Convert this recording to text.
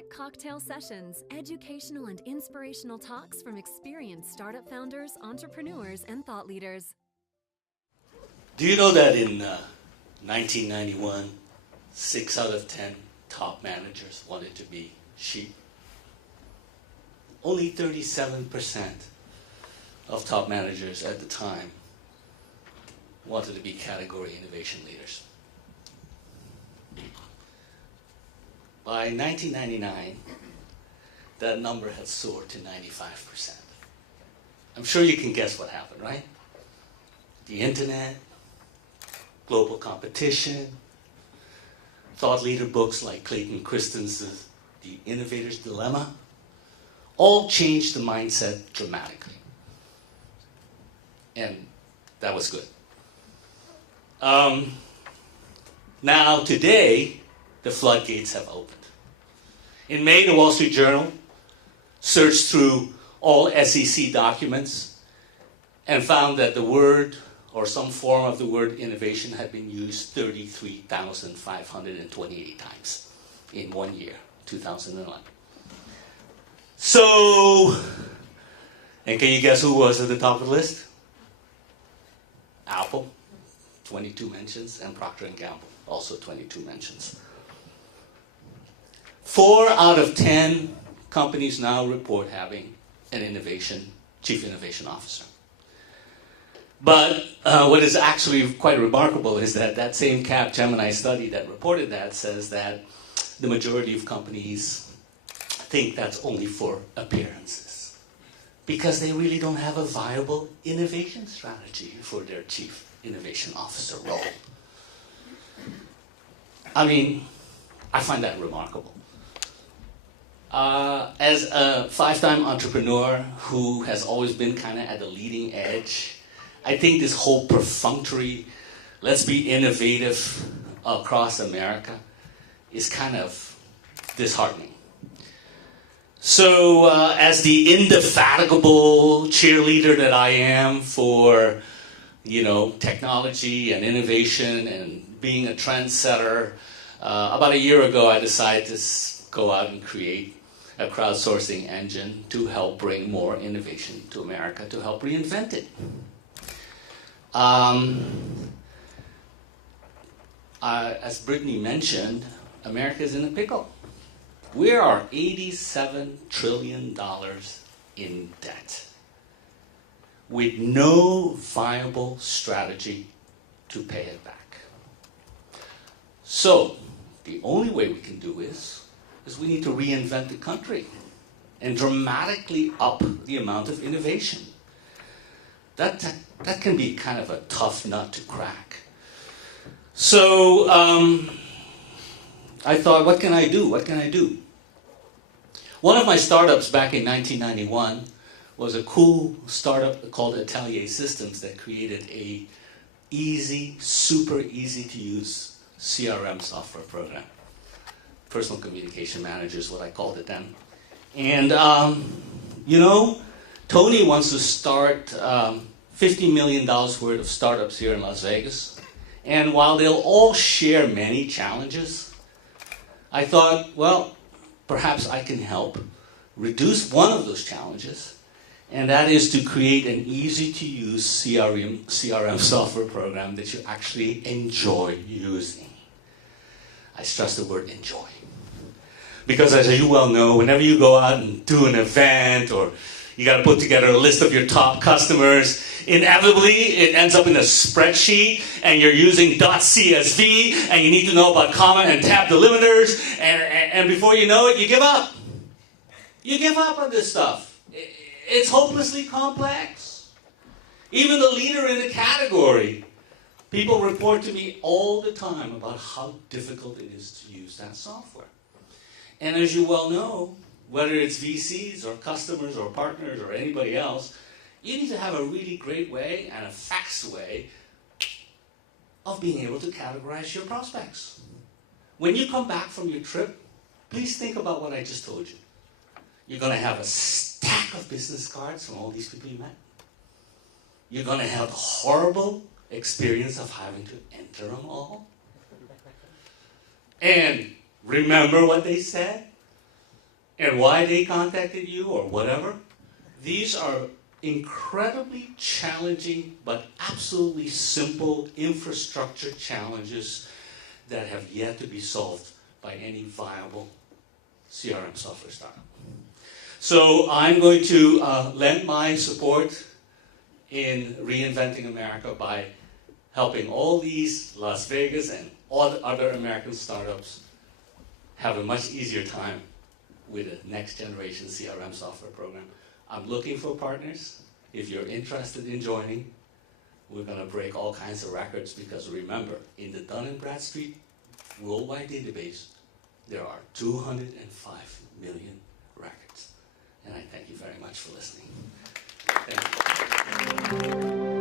Tech cocktail sessions, educational and inspirational talks from experienced startup founders, entrepreneurs, and thought leaders. Do you know that in 1991, 6 out of 10 top managers wanted to be sheep? Only 37% of top managers at the time wanted to be category innovation leaders. By 1999, that number had soared to 95%. I'm sure you can guess what happened, right? The internet, global competition, thought leader books like Clayton Christensen's The Innovator's Dilemma, all changed the mindset dramatically. And that was good. Now, today, the floodgates have opened. In May, the Wall Street Journal searched through all SEC documents and found that the word or some form of the word innovation had been used 33,528 times in 1 year, 2011. So, and can you guess who was at the top of the list? Apple, 22 mentions, and Procter & Gamble, also 22 mentions. 4 out of 10 companies now report having an chief innovation officer. But what is actually quite remarkable is that same Capgemini study that reported that says that the majority of companies think that's only for appearances, because they really don't have a viable innovation strategy for their chief innovation officer role. I mean, I find that remarkable. As a 5-time entrepreneur who has always been kind of at the leading edge, I think this whole perfunctory, let's be innovative across America, is kind of disheartening. So as the indefatigable cheerleader that I am for, technology and innovation and being a trendsetter, about a year ago I decided to go out and create a crowdsourcing engine to help bring more innovation to America, to help reinvent it. As Brittany mentioned, America is in a pickle. We are $87 trillion in debt, with no viable strategy to pay it back. So, the only way we can do is we need to reinvent the country and dramatically up the amount of innovation. That can be kind of a tough nut to crack. So I thought, what can I do? What can I do? One of my startups back in 1991 was a cool startup called Atelier Systems that created a super easy to use CRM software program. Personal Communication Manager is what I called it then. And, Tony wants to start $50 million worth of startups here in Las Vegas. And while they'll all share many challenges, I thought, well, perhaps I can help reduce one of those challenges, and that is to create an easy-to-use CRM software program that you actually enjoy using. I stress the word enjoy. Because as you well know, whenever you go out and do an event or you got to put together a list of your top customers, inevitably it ends up in a spreadsheet and you're using .csv and you need to know about comma and tab delimiters, and before you know it, you give up. You give up on this stuff. It's hopelessly complex. Even the leader in the category, people report to me all the time about how difficult it is to use that software. And as you well know, whether it's VCs or customers or partners or anybody else, you need to have a really great way and a fast way of being able to categorize your prospects. When you come back from your trip, please think about what I just told you. You're going to have a stack of business cards from all these people you met. You're going to have a horrible experience of having to enter them all. And remember what they said? and why they contacted you or whatever. These are incredibly challenging but absolutely simple infrastructure challenges that have yet to be solved by any viable CRM software startup. So I'm going to lend my support in reinventing America by helping all these Las Vegas and all the other American startups have a much easier time with a next generation CRM software program. I'm looking for partners. If you're interested in joining, we're going to break all kinds of records because remember, in the Dun & Bradstreet worldwide database, there are 205 million records. And I thank you very much for listening. Thank you.